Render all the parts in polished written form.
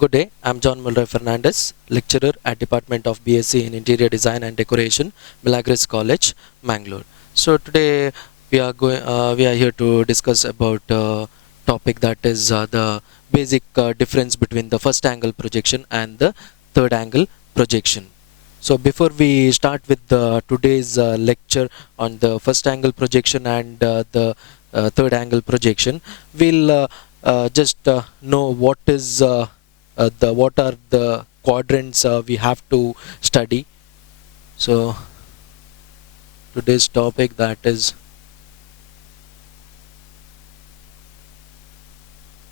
Good day, I'm John Melroy Fernandes, lecturer at Department of B.sc In Interior Design and Decoration, Milagres College, Mangalore. So today we are here to discuss about topic that is the basic difference between the first angle projection and the third angle projection. So before we start with today's lecture on the first angle projection and the third angle projection, we'll just know what are the quadrants we have to study. So today's topic, that is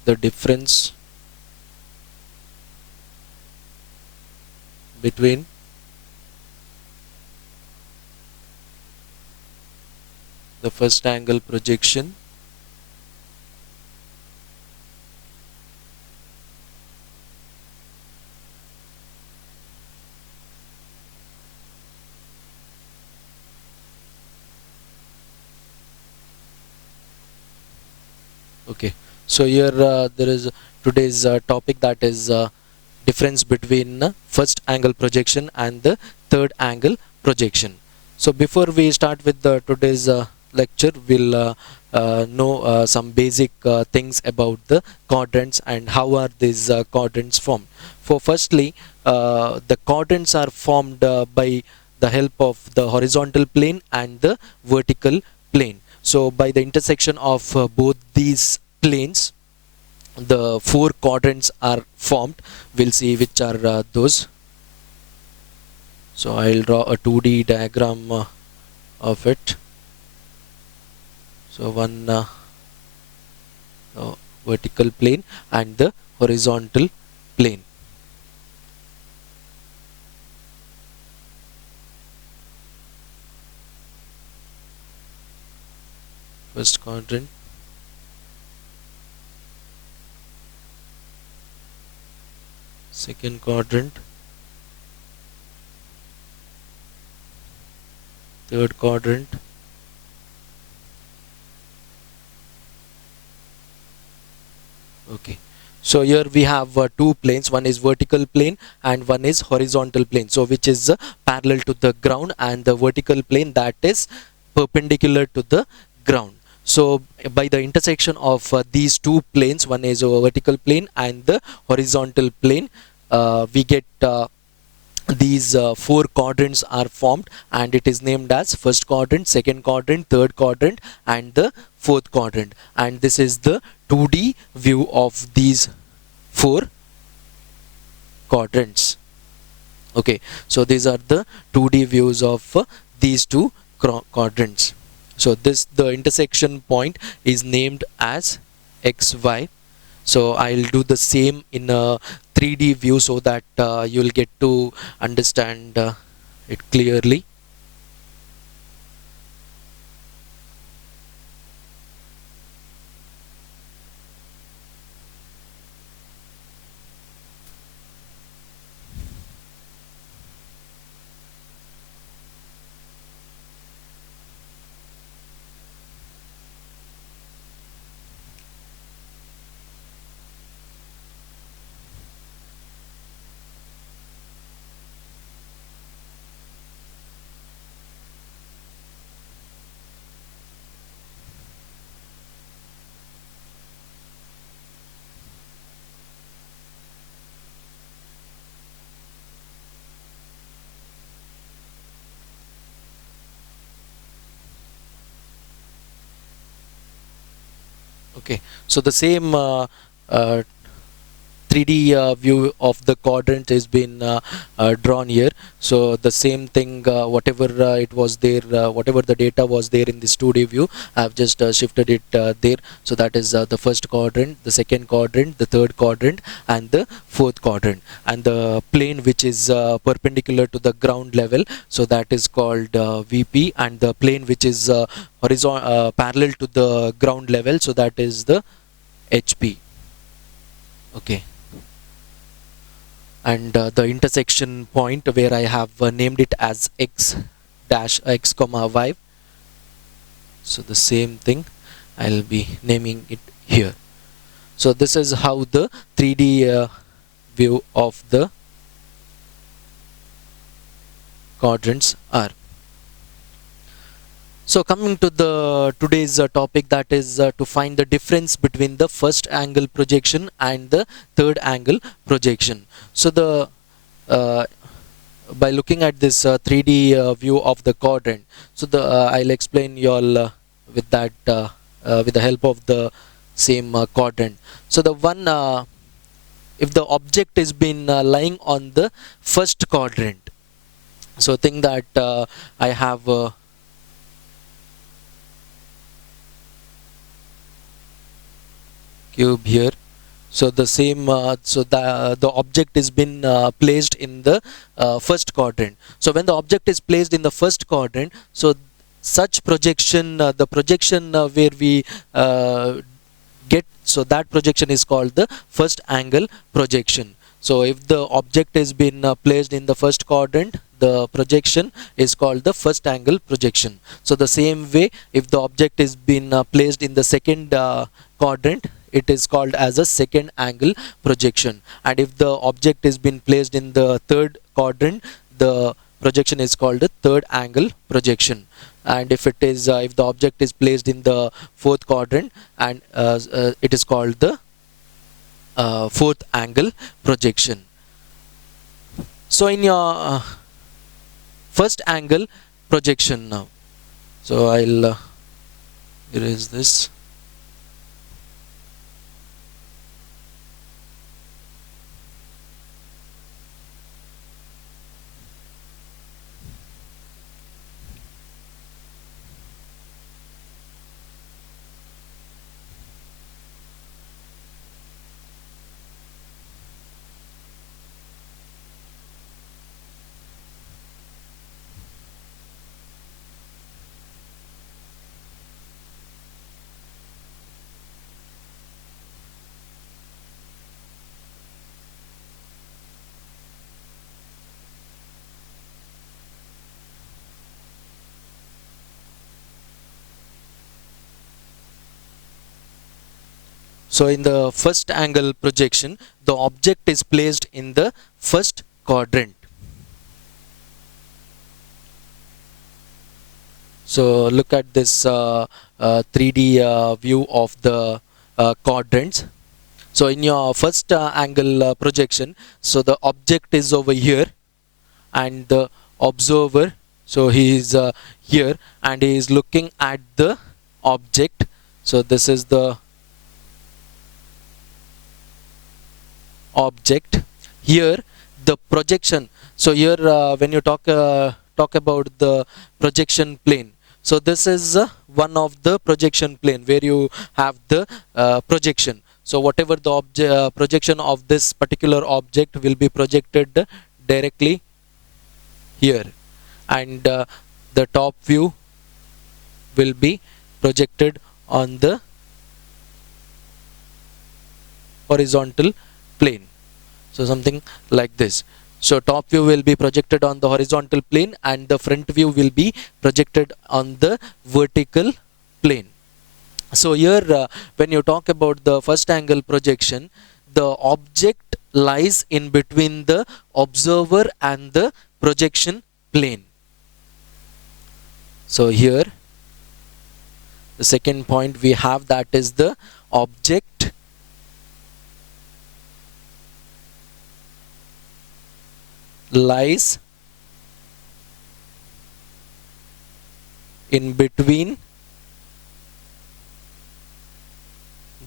the difference between the first angle projection okay. So here there is today's topic, that is difference between first angle projection and the third angle projection. So before we start with today's lecture, we'll know some basic things about the quadrants and how are these quadrants formed. For firstly, the quadrants are formed by the help of the horizontal plane and the vertical plane. So by the intersection of both these planes, the four quadrants are formed. We'll see which are those. So I'll draw a 2D diagram of it. So one vertical plane and the horizontal plane. First quadrant, second quadrant, third quadrant, okay. So here we have two planes, one is vertical plane and one is horizontal plane, so which is parallel to the ground, and the vertical plane that is perpendicular to the ground. So by the intersection of these two planes, one is a vertical plane and the horizontal plane, we get these four quadrants are formed, and it is named as first quadrant, second quadrant, third quadrant, and the fourth quadrant. And this is the 2D view of these four quadrants. Okay, so these are the 2D views of these two quadrants. So the intersection point is named as XY. So I'll do the same in a 3D view so that you'll get to understand it clearly. Okay, so the same uh, 3D view of the quadrant has been drawn here. So the same thing, whatever it was there, whatever the data was there in this 2D view, I've just shifted it there. So that is the first quadrant, the second quadrant, the third quadrant, and the fourth quadrant. And the plane which is perpendicular to the ground level, so that is called VP, and the plane which is horizontal parallel to the ground level, so that is the HP. Okay, and the intersection point where I have named it as X dash X comma Y. So the same thing I'll be naming it here. So this is how the 3D view of the quadrants are. So coming to the today's topic, that is to find the difference between the first angle projection and the third angle projection. So the uh, by looking at this 3D view of the quadrant, so the I'll explain you all with that with the help of the same quadrant. So the one if the object is been lying on the first quadrant, so think that I have cube here. So the same so the object is been placed in the first quadrant. So when the object is placed in the first quadrant, so such projection the projection where we uh, get, so that projection is called the first angle projection. So if the object is been placed in the first quadrant, the projection is called the first angle projection. So the same way, if the object is been placed in the second quadrant, it is called as a second angle projection. And if the object is been placed in the third quadrant, the projection is called the third angle projection. And if it is if the object is placed in the fourth quadrant, and it is called the fourth angle projection. So in your first angle projection now, so I'll erase this. So in the first angle projection, the object is placed in the first quadrant. So look at this 3D view of the quadrants. So in your first angle projection, so the object is over here, and the observer, so he is here, and he is looking at the object. So this is the object. Here the projection, so here when you talk about the projection plane, so this is one of the projection plane where you have the projection. So whatever the projection of this particular object will be projected directly here, and the top view will be projected on the horizontal plane. So something like this. So top view will be projected on the horizontal plane, and the front view will be projected on the vertical plane. So here when you talk about the first angle projection, the object lies in between the observer and the projection plane. So here the second point we have, that is the object lies in between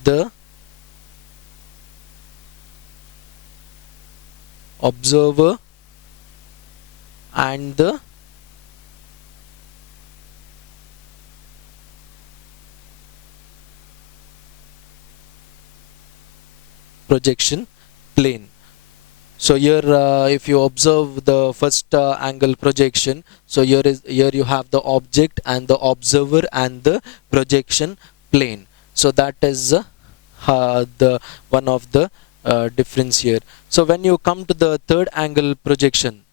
the observer and the projection plane. So here if you observe the first angle projection, so here you have the object and the observer and the projection plane. So that is the one of the difference here. So when you come to the third angle projection,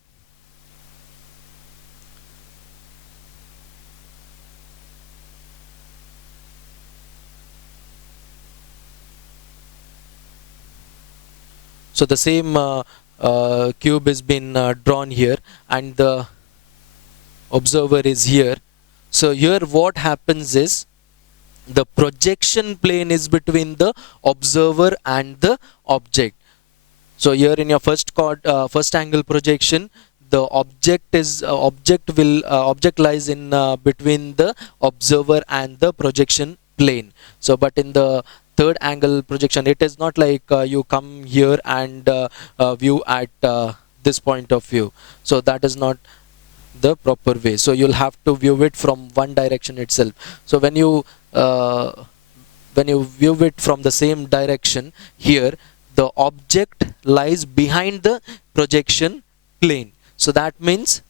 So the same cube has been drawn here, and the observer is here. So here what happens is the projection plane is between the observer and the object. So here in your first angle projection, the object lies in between the observer and the projection plane. So but in the third angle projection, it is not like you come here and view at this point of view. So that is not the proper way. So you'll have to view it from one direction itself. So uh, when you view it from the same direction, here the object lies behind the projection plane. So that means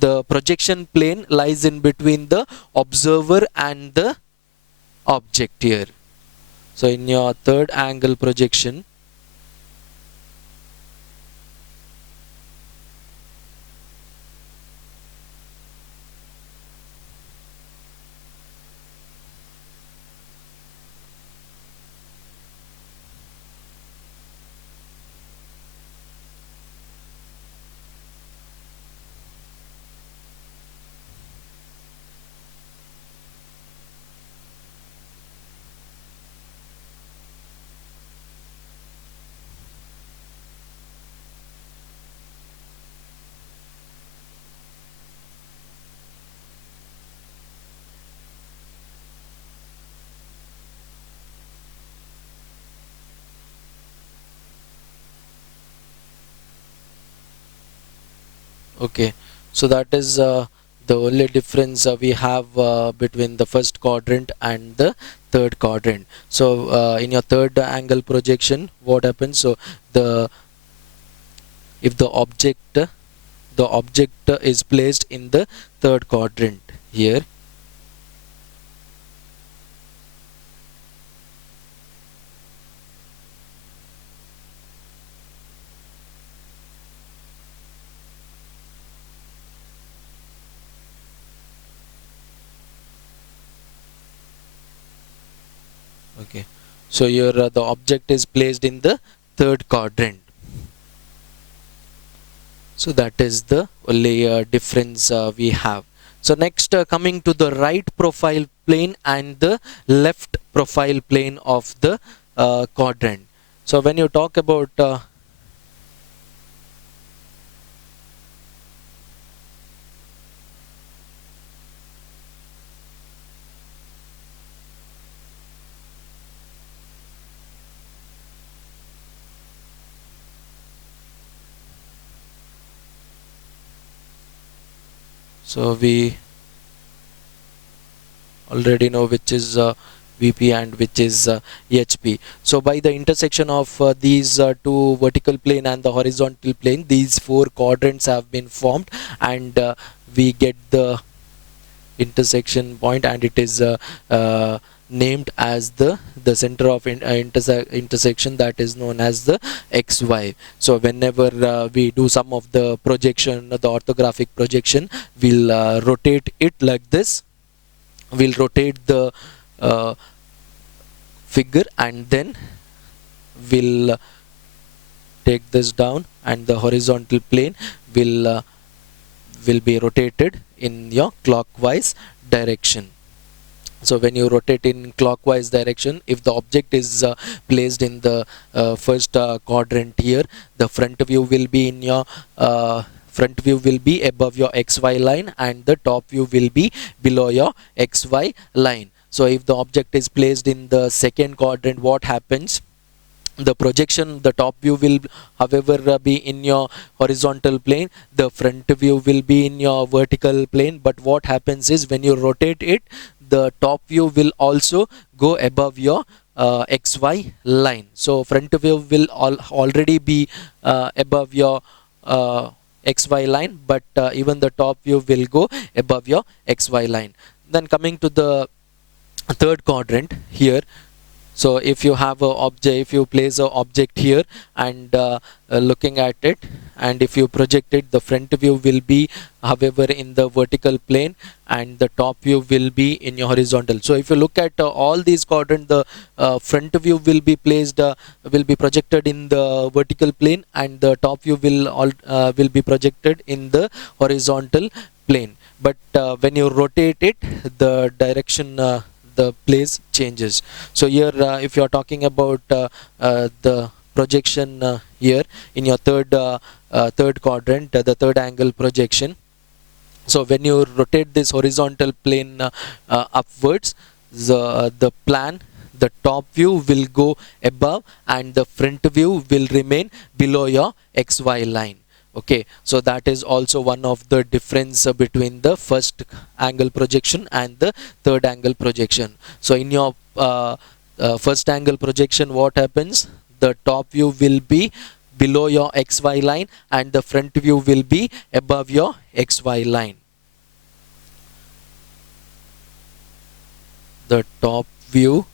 the projection plane lies in between the observer and the object here. So in your third angle projection, okay, so that is the only difference we have between the first quadrant and the third quadrant. So in your third angle projection, what happens? So the if the object is placed in the third quadrant here. Okay, so here the object is placed in the third quadrant. So that is the only difference we have. So next, coming to the right profile plane and the left profile plane of the quadrant. So when you talk about so we already know which is VP and which is HP. So by the intersection of these two vertical plane and the horizontal plane, these four quadrants have been formed, and we get the intersection point, and it is named as the center of intersection, that is known as the XY. So whenever we do some of the projection, the orthographic projection, we'll rotate it like this. We'll rotate the uh, figure, and then we'll take this down, and the horizontal plane will be rotated in your clockwise direction. So when you rotate in clockwise direction, if the object is placed in the first quadrant here, the front view will be in your above your XY line, and the top view will be below your XY line. So if the object is placed in the second quadrant, what happens? The projection, the top view will however be in your horizontal plane, the front view will be in your vertical plane. But what happens is, when you rotate it, the top view will also go above your XY line. So front view will already be above your XY line, but even the top view will go above your XY line. Then coming to the third quadrant here, so if you have a object, if you place a object here and looking at it, and if you project it, the front view will be however in the vertical plane and the top view will be in your horizontal. So if you look at all these quadrants, the front view will be placed will be projected in the vertical plane, and the top view will be projected in the horizontal plane. But when you rotate it, the direction the place changes. So here if you are talking about the projection here in your third quadrant, the third angle projection. So when you rotate this horizontal plane upwards, the plan, the top view will go above and the front view will remain below your XY line. Okay, so that is also one of the difference between the first angle projection and the third angle projection. So in your first angle projection, what happens? The top view will be below your XY line and the front view will be above your XY line. The top view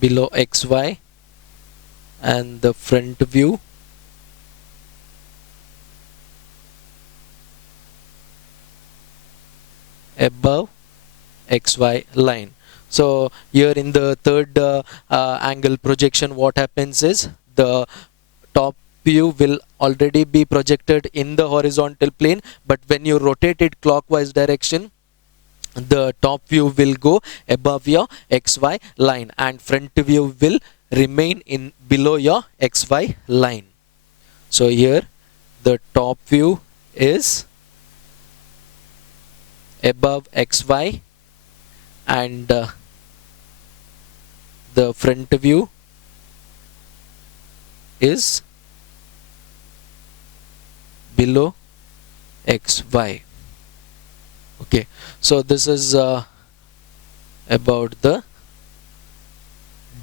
below XY and the front view above XY line. So here in the third angle projection, what happens is the top view will already be projected in the horizontal plane, but when you rotate it clockwise direction, the top view will go above your XY line and front view will remain in below your XY line. So here the top view is above XY and the front view is below XY. Okay, so this is about the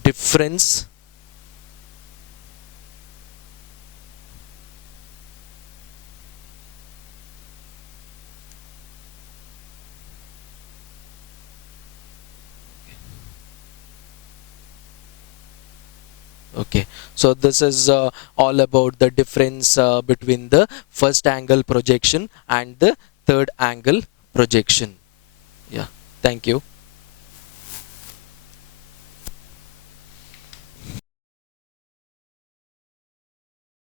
difference Okay, so this is all about the difference between the first angle projection and the third angle projection. Yeah, thank you.